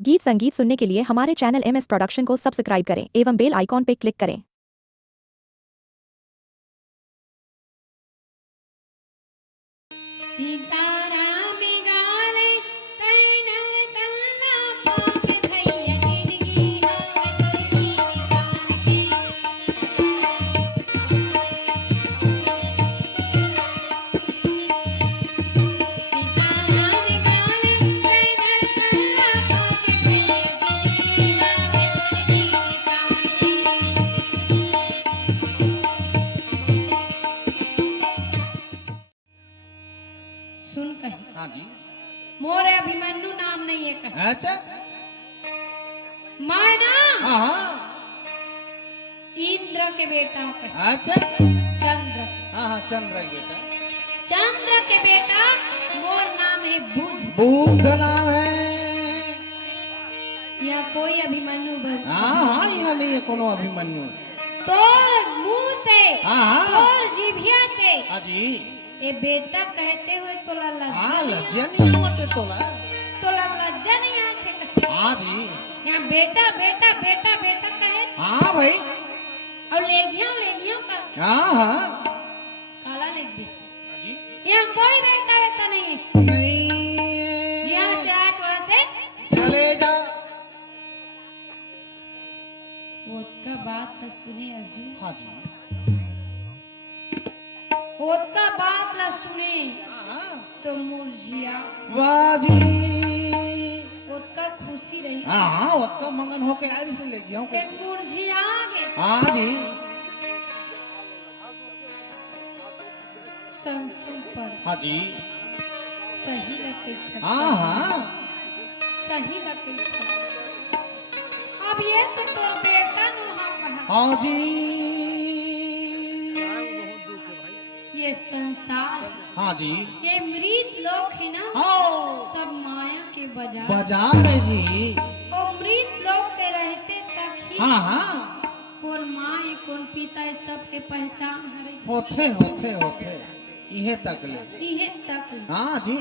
गीत संगीत सुनने के लिए हमारे चैनल MS प्रोडक्शन को सब्सक्राइब करें एवं बेल आइकॉन पर क्लिक करें। सीताराम गाले कई नर तना पाक भैया जिंदगी हाथ तुलसी निशान के। सीताराम गाले कई नर तना पाक भैया जिंदगी हाथ तुलसी निशान के। सुन कहे हाँ जी। मोर अभिमन्यु नाम नहीं है कहे। अच्छा। मैं ना हाँ हाँ। इंद्र के बेटा हूँ कहे। अच्छा। चंद्र हाँ हाँ, चंद्र के बेटा। चंद्र के बेटा मोर नाम है बुध। बुध नाम है। या कोई अभिमन्यु बन हाँ हाँ, यहाँ नहीं है कोनो अभिमन्यु। तोर मुंह से हाँ हाँ। तोर जीभिया से हाँ जी। ए बेटा कहते हुए तोला हाँ, लज्जा लज्जा नहीं होते तोला। लज्जा नहीं आते कहे। हाँ जी। यहाँ बेटा बेटा बेटा बेटा कहे हाँ भाई। और लेघियों का हाँ हाँ। काला लिख दे। हाँ जी। यहाँ कोई बेटा बेटा नहीं है। नहीं। यहाँ से आज वहाँ से चले जा। उसका बात न सुने अर्जुन। हाँ जी। उसका बात न सुने हाँ। तो मुरझिया वाह जी। उसका खुशी रही हाँ हाँ, वक्का मंगन होके आए से ले गया हूँ। एक मुरझिया गे हाँ जी। संसुन पर हाँ जी। सही लगे था। हाँ हाँ। सही लगे था। अब ये तो तोर बेटा नुहा कहा। हाँ जी। ये संसार है, हाँ जी। ये मृत लोक है ना, हाँ। सब माया के बाजार। बाजार में जी। और मृत लोक के रहते तक ही हाँ हाँ। कौन माँ है कौन पिता है सबके पहचान हरे। होते इहे तक ले। इहे तक हाँ जी।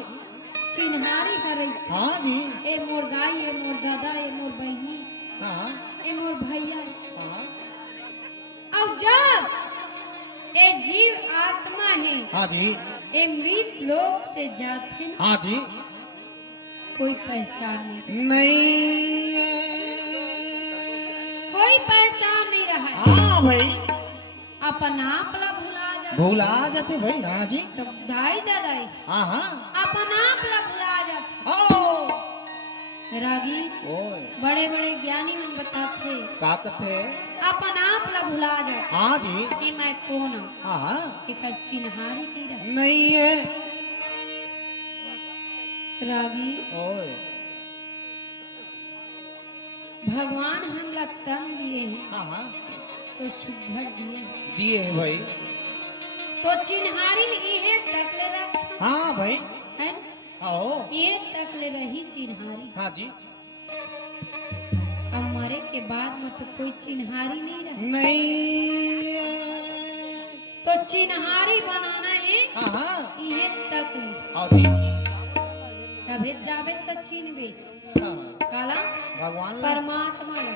चिन्हारी हरे। हाँ जी। ए मोर दाई ए मोर दादा ए मोर बहनी हाँ ए मोर भैया। हाँ। और जब ए जीव आत्मा है हाँ जी। ए मृत लोक से जाते ना, हाँ जी। कोई पहचान नहीं, नहीं। कोई पहचान नहीं रहा है। हाँ भाई। अपन आप ला भुला जाते। भूला जाते भाई। हाँ जी। तो दाई दादाई हाँ हाँ। अपन आप ला भुला जाते। ओ। रागी ओए। बड़े बड़े ज्ञानी मन बताते का कथे। अपन आप ला भुला जाते। हाँ जी। कि मैं कौन हूँ हाँ हाँ। एक चिन्हारी नहीं रहा। नहीं है। रागी ओए। भगवान हम ला तन दिए हैं हाँ हाँ। तो सुघर दिए हैं दिए है भाई। तो चिन्हारी इहे तक ले रख हाँ भाई। है आओ। ये तक ले रही चिन्हारी। हाँ जी। अब मरे के बाद में तो कोई चिन्हारी नहीं रहा। नहीं। तो चिन्हारी बनाना है हाँ हाँ। इहे तक ले अभी। तबे जाबे तो चिन्हबे हाँ। काला भगवान ला। परमात्मा ला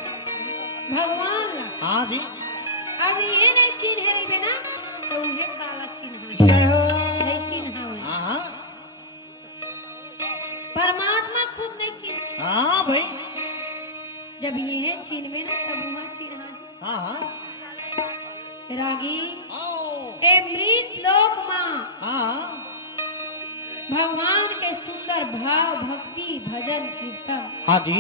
भगवान ला। हाँ जी। अब ये नहीं चिन्ह रही ना तो उन्हें काला चिन्ह जय हो। नहीं चिन्ह हुए। हाँ हाँ। परमात्मा खुद नहीं चिन्ह। हाँ भाई। जब ये चिन्हवे ना तब वहाँ चिन्ह। हाँ हाँ। रागी आओ। ए मृत लोक माँ हाँ। भगवान के सुंदर भाव भक्ति भजन कीर्तन हाँ जी।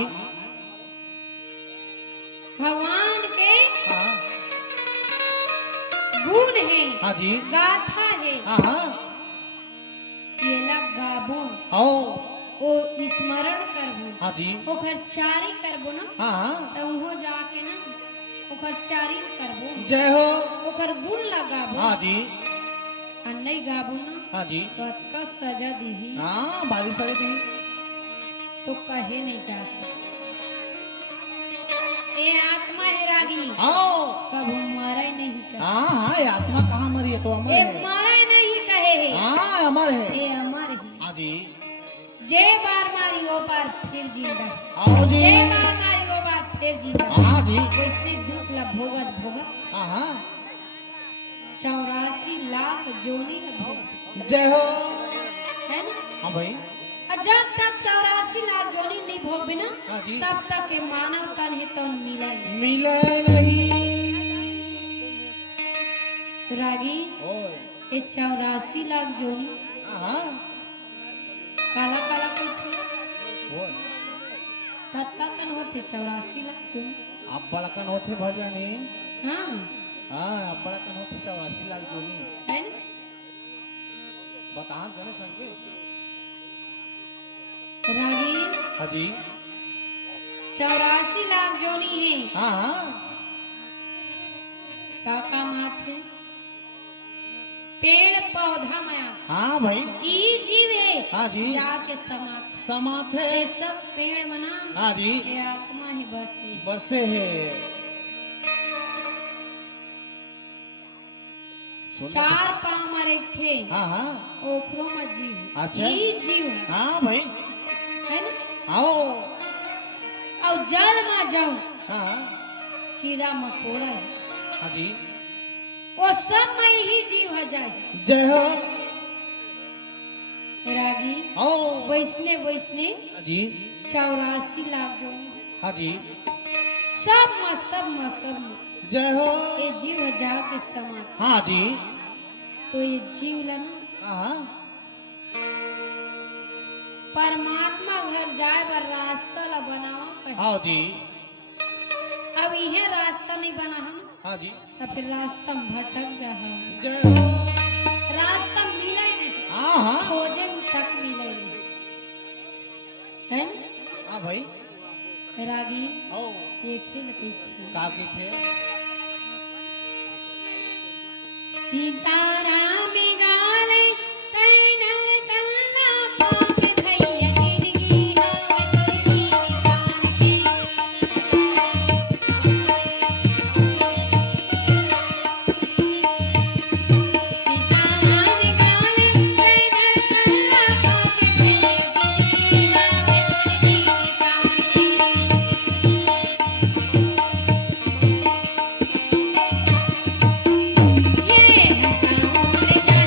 भगवान के हाँ। गुण है हाँ जी। गाथा है हाँ हाँ। ये लग गाबो आओ। ओ स्मरण करबो हाँ जी। ओकर चारी करबो ना हाँ हाँ। तो उहो जाके ना ओकर चारी करबो जय हो। ओकर गुण लगाबो। हाँ जी। आ नहीं गाबो ना हाँ जी। तो का सजा दीही हाँ, बारिश सारी दी। तो कहे नहीं जा सकता। ये आत्मा है रागी आओ। कब मरे नहीं कहे। हाँ हाँ, ये आत्मा कहाँ मरी है तो अमर ये है। मरे नहीं कहे है हाँ, अमर है। ये अमर है। हाँ जी। जे बार मारी ओ बार फिर जिंदा आओ जी जे बार मारी ओ बार फिर जिंदा हाँ जी वैसे दुख ला भोगत भोगत हाँ हाँ 84 लाख जोनी ला भोगत जय हो है ना हाँ भाई और जब तक 84 लाख जोनी नहीं भोग बिना हाँ जी तब तक के मानव तन है तो मिले नहीं। मिले नहीं रागी ओए ये 84 लाख जोनी हाँ काला काला कुछ ओए तत्काकन होते 84 लाख जोनी आप बड़कन होते भजनी हाँ हाँ आप बड़कन होते 84 लाख जोनी है ना बता गणेश संगे रागी हाँ जी 84 लाख जोनी है हाँ हाँ काका माथे पेड़ पौधा माया हाँ भाई ई जीव है हाँ जी जाके समाप्त समाथे ये सब पेड़ बना हाँ जी ये आत्मा ही बस है बसे है सुन- चार पांव मारे थे हाँ हाँ ओखरो में जीव अच्छा। ई जीव है हाँ भाई है ना आओ और जल में जाओ हाँ हाँ कीड़ा मकोड़ा है हाँ जी वो सब में ही जीव हो जाए जय हो रागी आओ वैसने वैसने हाँ जी 84 लाख जो हाँ जी सब में जय हो ये जीव हो जाओ के समा हाँ जी तो ये जीव लेना हाँ परमात्मा घर जाए बर रास्ता ला बनाओ कहे। हाँ जी अब यह रास्ता नहीं बना हम हाँ जी तो फिर रास्ता में भटक जा हम जय हो रास्ता मिले नहीं हाँ हाँ खोजे में तक मिले नहीं है न? हाँ भाई रागी आओ एक ही लगी थी काकी थे सीताराम गाले तैनर तना पाग भैया गिरगी हम तुलसी निशान के सीताराम गाले तैनर तना पाग भैया गिरगी हम तुलसी निशान के ये हंसाऊं ले जाने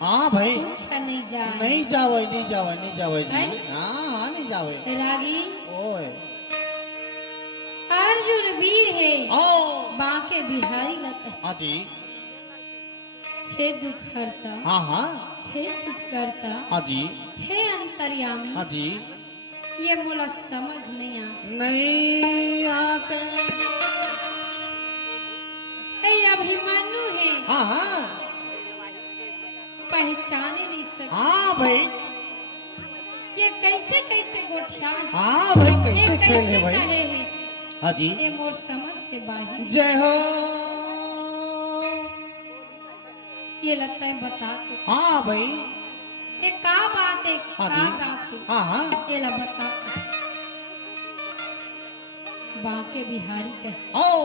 हाँ भाई पूछा नहीं जाए। नहीं जावे नहीं जावे नहीं जावे जी नहीं? हाँ हाँ नहीं जावे रागी ओए अर्जुन वीर है ओ बांके बिहारी लता हाँ जी हे दुख हरता हाँ हाँ हे सुख करता हाँ जी हे अंतर्यामी हाँ जी ये मोला समझ नहीं आता। नहीं आते हे अभिमन्यु है हाँ हाँ पहचाने नहीं सकते। हाँ भाई ये कैसे कैसे गोठिया हाँ भाई ये कैसे खेल कैसे है भाई करे है हाँ जी ये मोर समझ से बाहर। जय हो ये लगता है बता तो हाँ भाई ये का बात है हाँ का जी बात है हाँ हाँ ये ला बता बांके बिहारी कह ओ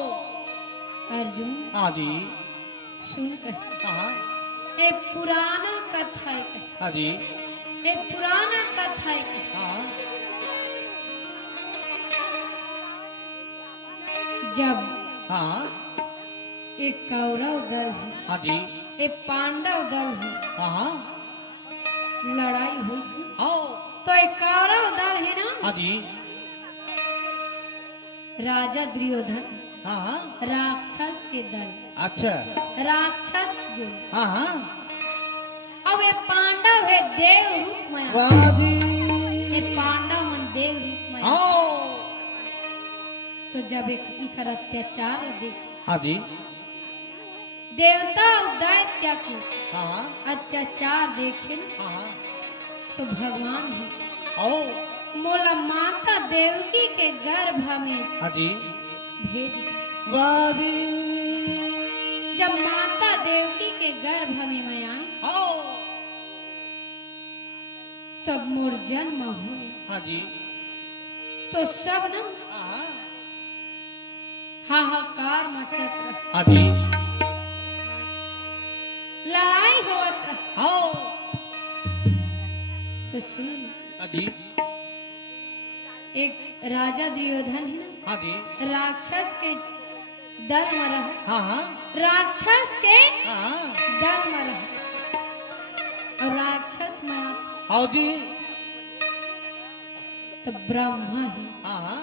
अर्जुन हाँ जी सुन कह हाँ ये पुराना कथा है कह हाँ जी ये पुराना कथा है कह हाँ जब हाँ एक कौरव दल है हाँ जी एक पांडव दल है हाँ हाँ लड़ाई हुई थी ओ तो एक कौरव दल है ना हाँ जी राजा दुर्योधन हाँ हाँ राक्षस के दल अच्छा राक्षस जो हाँ हाँ अब ये पांडव है देव रूप में वाह जी ये पांडव मन देव रूप में ओ तो जब एक इधर अत्याचार देख हाँ जी देवता और दैत्य के हाँ हाँ अत्याचार देखे ना हाँ हाँ तो भगवान है ओ मोला माता देवकी के गर्भ में हाँ जी भेज दिया। वाह जी जब माता देवकी के गर्भ में मैं आई ओ तब मोर जन्म हुए हाँ जी तो सब ना हाँ हाहाकार मचत रहा हाँ जी लड़ाई होत रहा ओ तो सुन हाँ जी एक राजा दुर्योधन है ना हाँ जी राक्षस के दल में रहा हाँ हाँ राक्षस के हाँ दल में रहा और राक्षस में आता हाँ जी तो ब्रह्मा है हाँ हाँ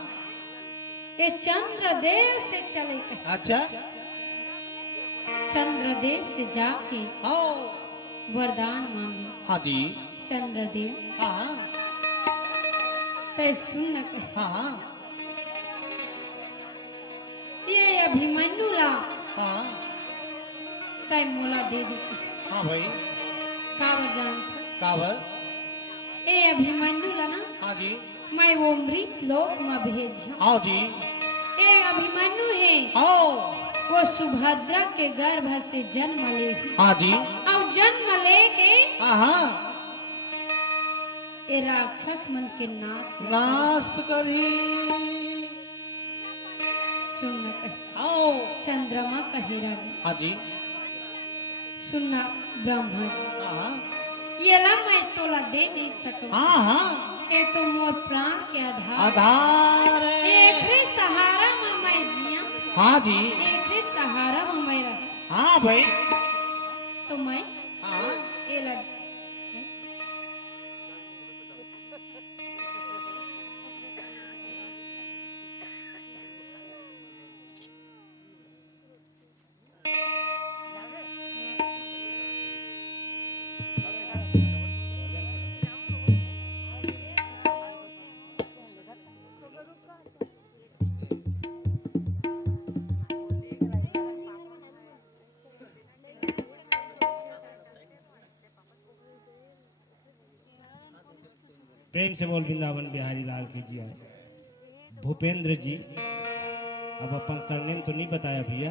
ये चंद्रदेव से चले गए अच्छा चंद्रदेव से जाके ओ वरदान मांगे हाँ जी चंद्रदेव हाँ तय सुन न कहे हाँ हाँ ये अभिमन्यु ला हाँ तय मोला दे दे हाँ भाई कावर जान था काबर ए अभिमन्यु ला ना हाँ जी मैं वो मृत लोक में भेजिया हाँ जी ए अभिमन्यु है ओ वो सुभद्रा के गर्भ से जन्म ले हाँ जी और जन्म लेके हाँ हाँ ए राक्षस मन के नाश ले। नाश करी सुन न कहे ओ चंद्रमा कहे रानी हाँ जी सुनना ब्राह्मण हाँ ये ला मैं तोला दे नहीं सकूं हाँ हाँ ये तो मोर प्राण के आधार आधार एक ही सहारा में मैं जिया हाँ जी एक ही सहारा में मैं रह हाँ भाई तो मैं हाँ ये ला प्रेम से बोल वृंदावन बिहारी लाल की जी आए भूपेंद्र जी। अब अपन सरनेम तो नहीं बताया भैया।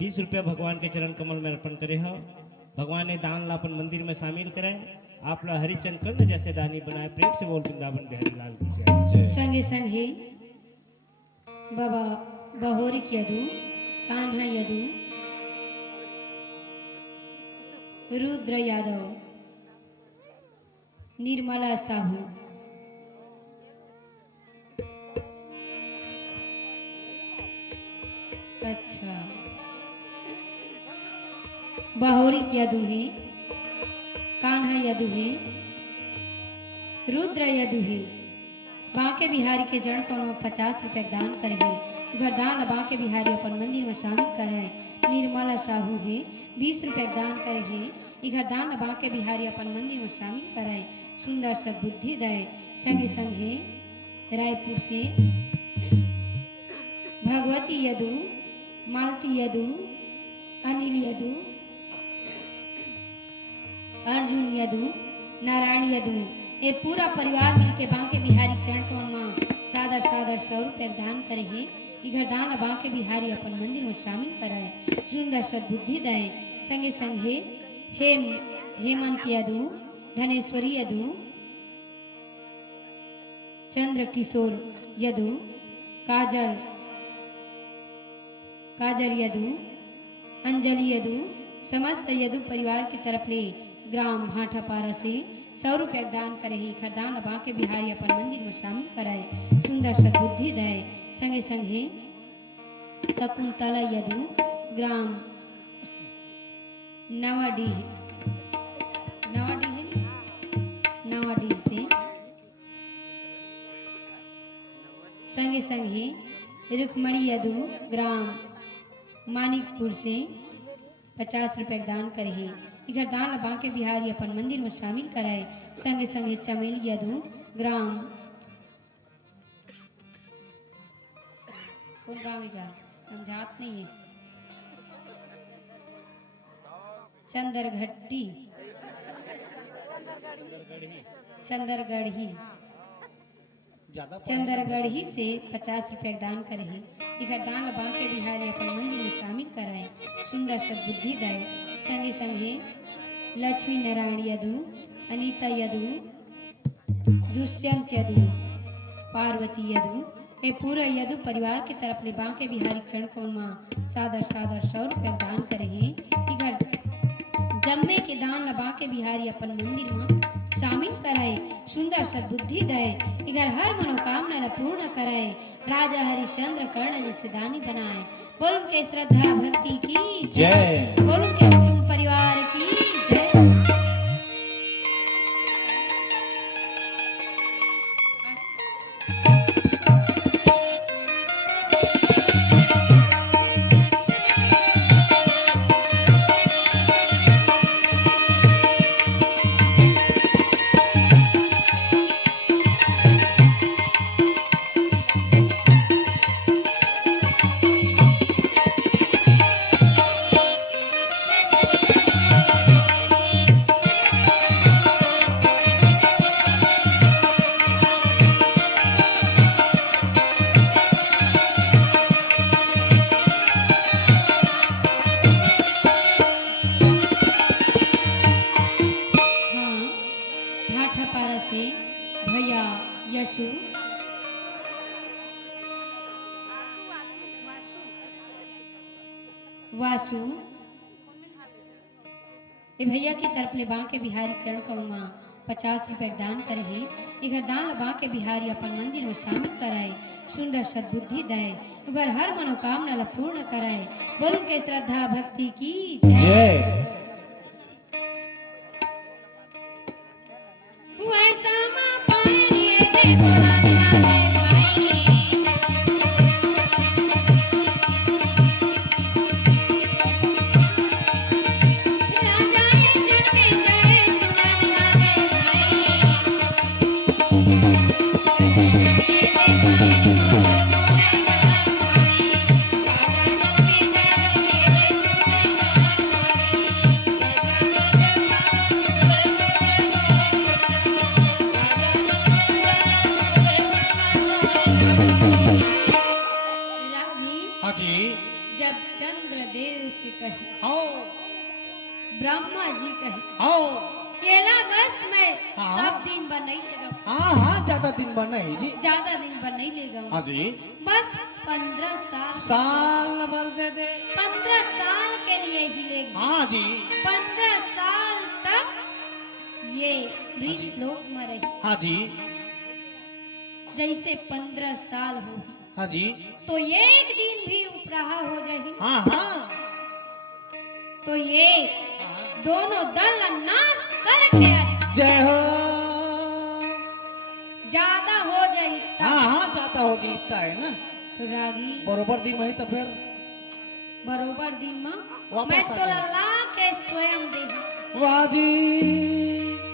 20 रुपया भगवान के चरण कमल में अर्पण करे हो। भगवान ने दान ला अपन मंदिर में शामिल कराए। आप लोग हरिचंद कर्ण जैसे दानी बनाए। प्रेम से बोल वृंदावन बिहारी लाल की जय। संगे संगे बाबा बहोरी यदु कान्हा यदु रुद्र यादव निर्मला साहू अच्छा बहोरी यदु है कान्हा यदुहे रुद्र यदुहे बांके बिहारी के जन को 50 रुपये दान करे घर दान बांके बिहारी अपन मंदिर में शामिल करे निर्मला साहू है 20 रुपये दान करे इधर दान बांके बिहारी अपन मंदिर में शामिल करे सुंदर सा बुद्धि दे संगे संगे रायपुर से भगवती यदु मालती यदु अनिल यदु अर्जुन यदु नारायण यदु ये पूरा परिवार मिलके बांके बिहारी चरण कमल मां सादर सादर 100 रुपये दान करे है इधर दान बांके बिहारी अपन मंदिर में शामिल कराए सुंदर सद्बुद्धि दे संगे संगे हेमंत यदु धनेश्वरी यदु चंद्र किशोर यदु काजल यदु अंजलि यदु समस्त यदु परिवार की तरफ ले ग्राम भाटापारा से 100 रुपये दान करे ही खरदान बांके बिहारी अपन मंदिर में शामिल कराए सुंदर सद्बुद्धि दे संगे संगे शकुंतला यदु ग्राम नवाडीह से संगे संगे रुक्मणी यदु ग्राम मानिकपुर से 50 रुपये दान करे इधर दान बांके बिहारी अपन मंदिर में शामिल कराए संगे संगे चमेल यदु ग्राम कौन गाँव का समझात नहीं है चंदरगढ़ी से 50 रुपये दान करे इधर दान बांके बिहारी अपन मंदिर में शामिल कराए सुंदर सद्बुद्धि दे संगे संगे लक्ष्मी नारायण यदु अनीता यदु दुष्यंत यदु पार्वती यदु ये पूरा यदु परिवार की तरफ ले बांके बिहारी चरण कौन मां सादर 100 रुपये दान करे इधर जम्मे के दान लबा के बिहारी अपन मंदिर में शामिल कराए सुंदर सद्बुद्धि दे इधर हर मनोकामना पूर्ण कराए राजा हरिश्चंद्र कर्ण जैसे दानी बनाए बोलूं के श्रद्धा भक्ति की जय बोलूं के तुम परिवार की जय से भैया यशु वासु ये भैया की तरफ ले बांके बिहारी चरण कौन 50 रुपये दान करे है इधर दान बांके बिहारी अपन मंदिर में शामिल कराए सुंदर सद्बुद्धि दे इधर हर मनोकामना ला पूर्ण कराए बोलूं के श्रद्धा भक्ति की जय वैसा मां पाए देखो राजा जब चंद्रदेव से कहे ब्रह्मा जी कहे केला बस में सब दिन बन नहीं लेगा ज्यादा दिन बन नहीं जी ज्यादा दिन बन नहीं लेगा हाँ जी बस 15 साल भर दे दे 15 साल के लिए ही लेगा हाँ जी 15 साल तक ये मृत लोक में रही हाँ जी जैसे 15 साल होगी हाँ जी तो एक दिन भी उपराहा हो जाएगी हाँ हाँ तो ये दोनों दल नाश कर लगता है ना तो रागी बरोबर दिन में ही तो फिर बरोबर दिन में वापस मैं आ तो जाए। ला के स्वयं दे वाह जी।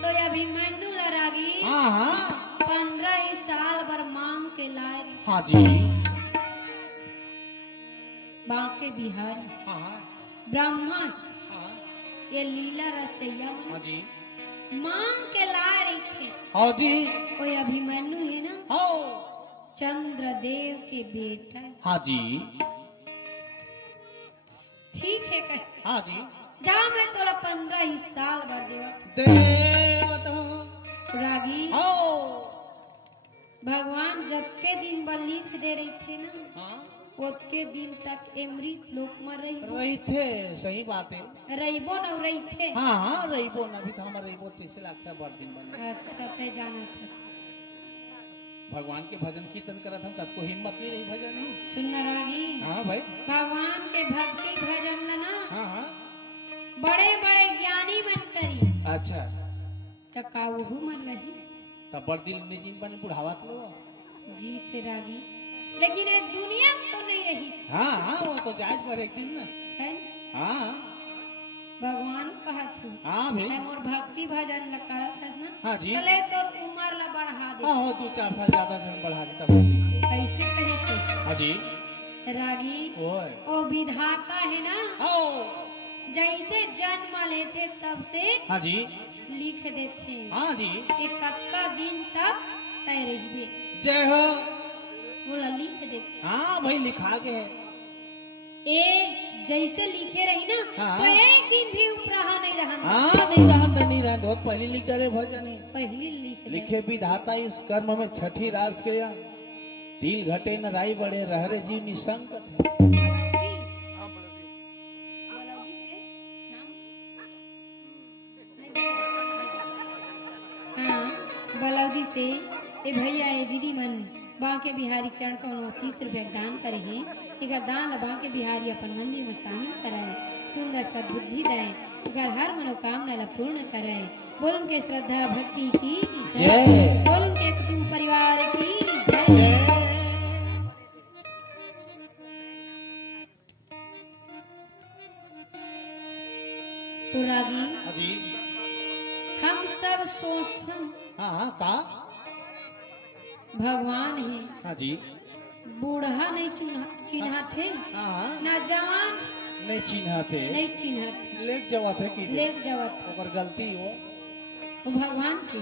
तो अभिमन्यु ला रागी हाँ हाँ 15 ही साल भर मांग के लाए रही। हाँ जी। बांके बिहारी हाँ हाँ ब्राह्मण हाँ ये लीला रचैया हाँ जी। मांग के ला रही थे। हाँ जी। कोई अभिमन्यु है ना हाँ चंद्रदेव के बेटा है। हाँ जी। ठीक है कह हाँ जी। जा मैं तोला 15 ही साल भर देवा देवता। रागी हाँ भगवान जब के दिन पर लिख दे रही थे ना हाँ ओके दिन तक अमृत लोक में रही रही थे सही बात है। रहीबो न रही थे। हाँ हाँ रहीबो ना भी तो हमारा रहीबो कैसे लगता है बड़ दिन बने अच्छा पे जाना था भगवान के भजन कीर्तन करा था तब को हिम्मत नहीं रही भजन नहीं। सुनना रागी हाँ भाई। भगवान के भक्ति भजन लना हाँ हाँ बड़े बड़े ज्ञानी मन करी अच्छा तो काऊ मन रही तब बड़ दिल निजिन बने बुढ़ावा तो जी से रागी लेकिन ये दुनिया में तो नहीं रही हाँ हाँ वो तो जायज पर एक दिन ना है हाँ भगवान कहा थू हाँ भाई। मैं मोर भक्ति भजन ल करत हस ना हाँ जी। चले तो उम्र ला बढ़ा दे हाँ हो 2-4 साल ज्यादा से बढ़ा देता भाई। कैसे कहे से हाँ जी। रागी ओए ओ विधाता है ना आओ जैसे जन्म लेते तब से हाँ जी। लिख देते हाँ जी। कि कत्ता दिन तक तय रहिबे जय हो। बोला लिख देते हाँ भाई लिखा के है। एक जैसे लिखे रही ना हाँ। तो एक दिन भी उपराहा नहीं रहा हाँ नहीं रहा बहुत पहले लिख डरे भजन ही पहली लिख दे लिखे विधाता इस कर्म में छठी रास के या तिल घटे न राई बड़े रहरे जीव निशंक थे। हाँ बलौदी से ए भैया ए दीदी मन बांके बिहारी चरण को 30 रुपया दान करे हैं एक दान बांके बिहारी अपन मंदिर में शामिल कराए सुंदर सद्बुद्धि दें अगर हर मनोकामना ला पूर्ण कराए बोल उनके श्रद्धा भक्ति की जय। बोल उनके कुटुंब परिवार की जय। तो रागी हाँ जी। हम सब सोचते हाँ हाँ का भगवान है हाँ जी। बूढ़ा नहीं चिन्हा थे हाँ हाँ ना जवान नहीं चिन्हा थे नहीं चिन्हा थे लेट जावा थे की लेक जवात ओकर गलती हो वो भगवान की